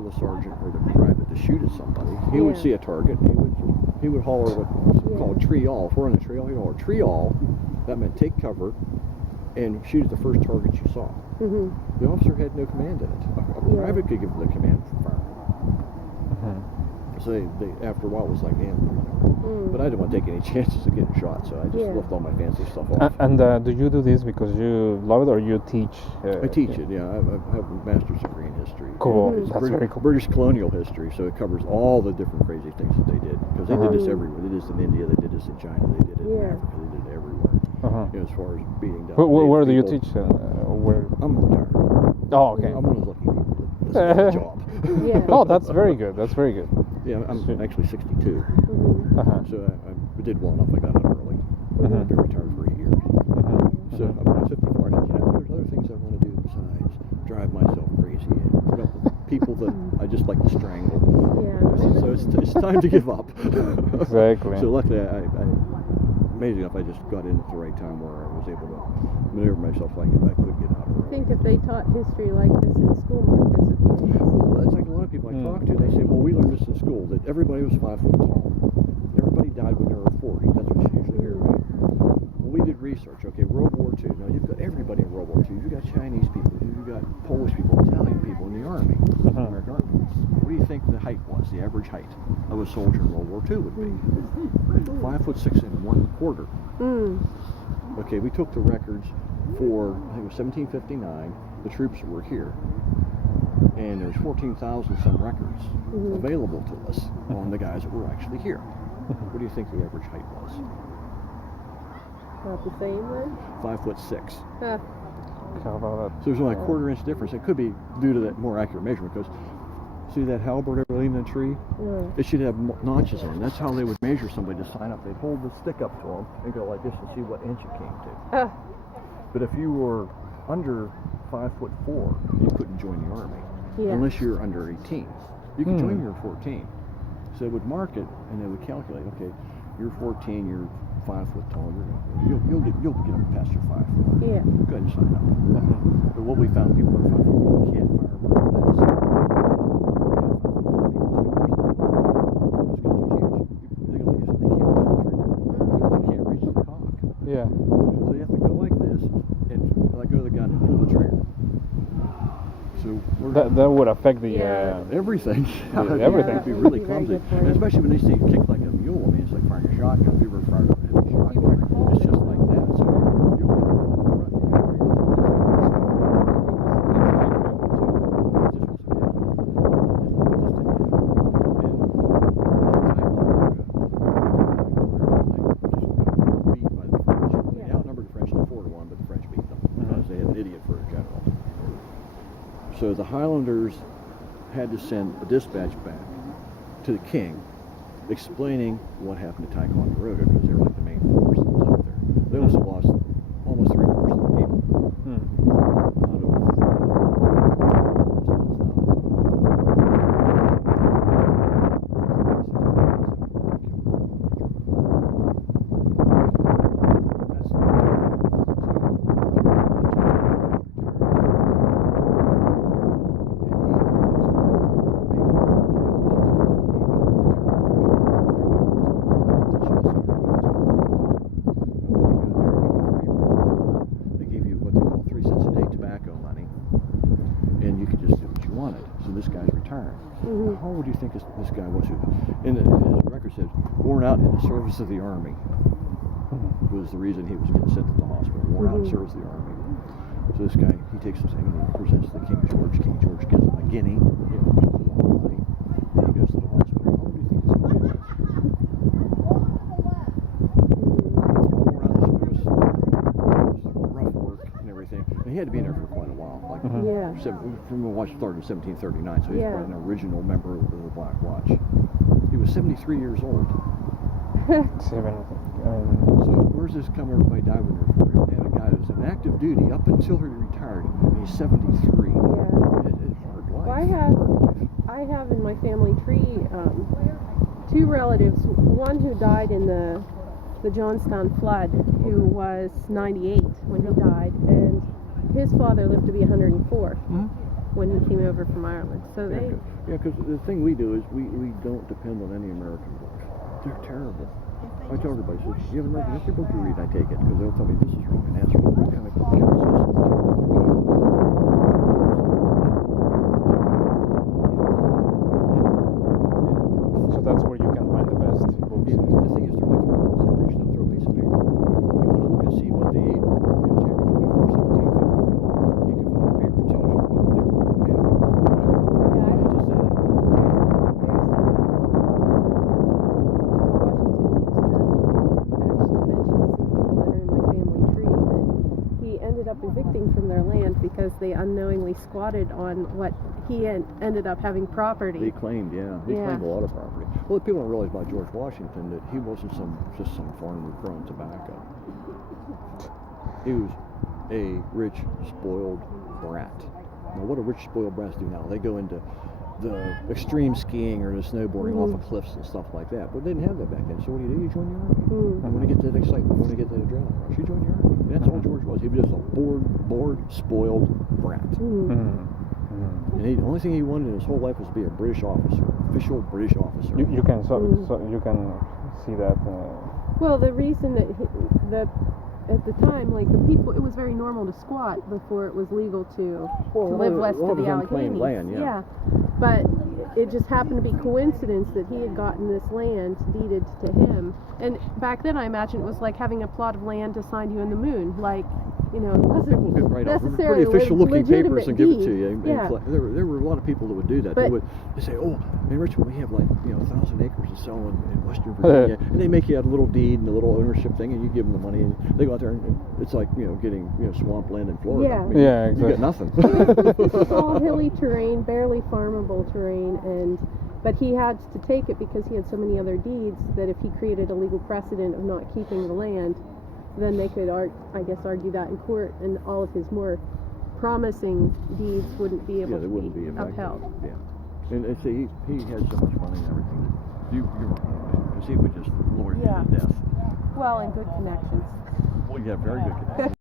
tell the sergeant or the private to shoot at somebody. He would see a target. He would holler what's called tree all. If we're on the trail, he'd holler tree all. That meant take cover and shoot at the first target you saw. Mm-hmm. The officer had no command in it. A private could give the command for fire. So they after a while it was like, damn. But I didn't want to take any chances of getting shot, so I just left all my fancy stuff off. And do you do this because you love it, or you teach? I teach it, yeah. I have a master's degree in history. Cool. It's That's very cool. British colonial history, so it covers all the different crazy things that they did. Because they did this everywhere. They did this in India, they did this in China, they did it in Africa, they did it everywhere. You know, as far as beating down. Where do you teach? Where? I'm retired. Oh, okay. I'm one of those lucky people that this is my job. Oh, that's very good. That's very good. Yeah, I'm actually 62. So I did well enough. I got out early. I've been retired for 8 years. So when I was 54, I said, you know, there's other things I want to do besides drive myself crazy and put up with people that I just like to strangle. So it's time to give up. Exactly. So luckily, amazing enough, I just got in at the right time where I was able to maneuver myself like I could get out early. I think if they taught history like this in school, markets would be Well, that's like a lot of people I talk to. They say, well, we learned this in school, that everybody was 5 foot tall. Everybody died when they were 40. That's what you usually hear, right? Well, we did research. Okay, World War II. Now, you've got everybody in World War II. You've got Chinese people. You've got Polish people, Italian people in the Army, American Army. What do you think the height was, the average height of a soldier in World War II would be? 5'6" and 1/4. Okay, we took the records for, I think it was 1759, the troops that were here. And there's 14,000 some records available to us on the guys that were actually here. What do you think the average height was? not the same then? 5'6". How about So there's only a 1/4 inch difference. It could be due to that more accurate measurement because see that halberd ever leaning in the tree? It should have notches on it. That's how they would measure somebody to sign up. They'd hold the stick up to them and go like this and see what inch it came to. But if you were under 5'4", you couldn't join the army unless you're under 18. You could join when you're 14. So they would mark it and they would calculate. Okay, you're 14. You're 5 foot tall. You'll get up past your 5 foot. Yeah. Go ahead and sign up. But what we found, people are 5 foot can't fire a Yeah. So you have to go like this and let go of the gun and pull the trigger. So that would affect the everything. Everything. It'd be really clumsy, and especially when they say kick like a mule. I mean, it's like firing a shotgun. If you ever fired a heavy shotgun, it's just like that. So So the Highlanders had to send a dispatch back to the king explaining what happened to Ticonderoga because they were like the main force that was up there. They also lost almost 3/4 of the people. How old do you think this guy was? And his record says, worn out in the service of the army was the reason he was getting sent to the hospital. Worn out in the service of the army. So this guy, he takes this thing and he presents to King George. King George gives him a guinea, gives him all the money, and he goes to the hospital. How old do you think this guy was? All worn out in the service, rough work and everything. And he had to be in there for quite a while. Like, from the watch started in 1739, so he's probably an original member of the Black Watch. He was 73 years old. So where's this come everybody died when they're 40? They had a guy that was in active duty up until he retired, and he's 73. It's hard life. Well, I have in my family tree 2 relatives. One who died in the Johnstown flood, who was 98 when he died, and his father lived to be 104. when he came over from Ireland. So they, Because the thing we do is we don't depend on any American books. They're terrible. I tell everybody, so you have an American history book you read, I take it, because they'll tell me this is wrong and that's wrong. And I So that's where you can find the best books. Yeah, the thing is, they're like the rules. The British don't throw a piece of paper. You want to look and see what they ate on January 24, 1754. You can find the paper tells you what they were having. It's just that involved. He ended up evicting from their land because they unknowingly squatted on what he ended up having property. They claimed, They Yeah. claimed a lot of property. Well, people don't realize about George Washington that he wasn't just some farmer growing tobacco. He was a rich, spoiled brat. Now, what do rich, spoiled brats do now? They go into the extreme skiing or the snowboarding off of cliffs and stuff like that. But they didn't have that back then. So what do? You join the army. And when you get to that excitement, when you get to that adrenaline rush, you join the army. And that's all George was. He was just a bored, spoiled brat. And the only thing he wanted in his whole life was to be a British officer, official British officer. You can you can see that. Well, the reason that at the time, like the people, it was very normal to squat before it was legal to live west well, of it the was unclaimed Alleghenies. land, yeah. But it just happened to be coincidence that he had gotten this land deeded to him. And back then, I imagine it was like having a plot of land assigned you in the moon. Like, you know, it wasn't People could write off necessarily pretty official-looking papers and give it to legitimate you. deed. And Yeah. there were a lot of people that would do that. But- They say, "Oh, in Richmond we have 1,000 acres to sell in Western Virginia," and they make you a little deed and a little ownership thing, and you give them the money, and they go out there and it's like getting swampland in Florida. Yeah. I mean, Yeah, You get exactly. nothing. all hilly terrain, barely farmable terrain, but he had to take it because he had so many other deeds that if he created a legal precedent of not keeping the land, then they could, argue that in court, and all of his more promising deeds wouldn't be able They to wouldn't be be effective. upheld. Yeah. And see, he had so much money and everything. You're wrong, because he would just lawyer you Yeah. to death. Well, and good connections. Well, yeah, very good connection.